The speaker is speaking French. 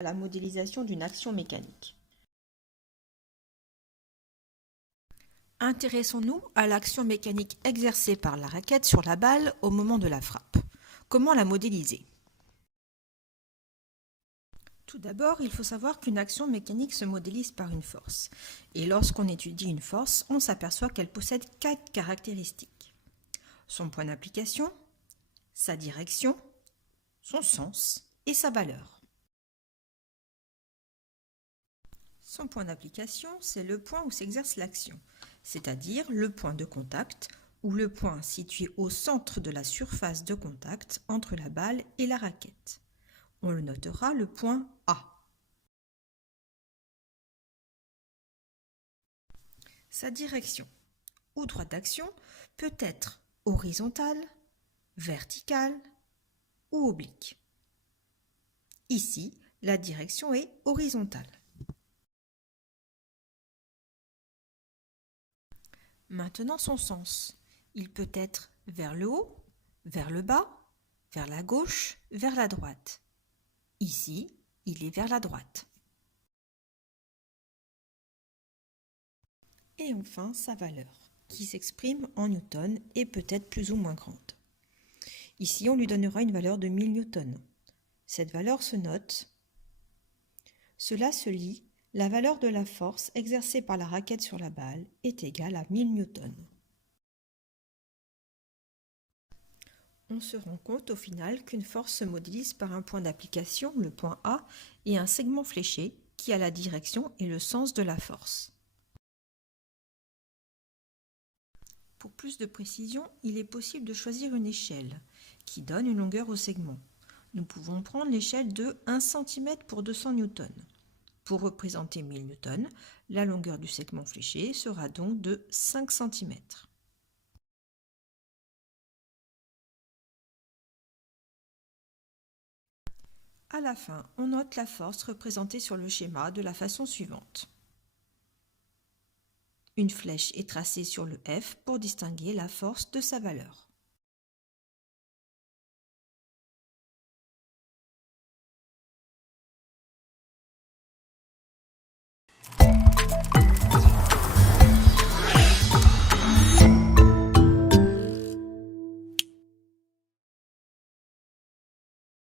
à la modélisation d'une action mécanique. Intéressons-nous à l'action mécanique exercée par la raquette sur la balle au moment de la frappe. Comment la modéliser? Tout d'abord, il faut savoir qu'une action mécanique se modélise par une force. Et lorsqu'on étudie une force, on s'aperçoit qu'elle possède 4 caractéristiques. Son point d'application, sa direction, son sens et sa valeur. Son point d'application, c'est le point où s'exerce l'action, c'est-à-dire le point de contact ou le point situé au centre de la surface de contact entre la balle et la raquette. On le notera le point A. Sa direction ou droit d'action peut être horizontale, verticale ou oblique. Ici, la direction est horizontale. Maintenant son sens. Il peut être vers le haut, vers le bas, vers la gauche, vers la droite. Ici, il est vers la droite. Et enfin, sa valeur, qui s'exprime en newtons et peut être plus ou moins grande. Ici, on lui donnera une valeur de 1000 newtons. Cette valeur se note. Cela se lit. La valeur de la force exercée par la raquette sur la balle est égale à 1000 newtons. On se rend compte au final qu'une force se modélise par un point d'application, le point A, et un segment fléché qui a la direction et le sens de la force. Pour plus de précision, il est possible de choisir une échelle qui donne une longueur au segment. Nous pouvons prendre l'échelle de 1 cm pour 200 newtons. Pour représenter 1000 newtons, la longueur du segment fléché sera donc de 5 cm. À la fin, on note la force représentée sur le schéma de la façon suivante. Une flèche est tracée sur le F pour distinguer la force de sa valeur.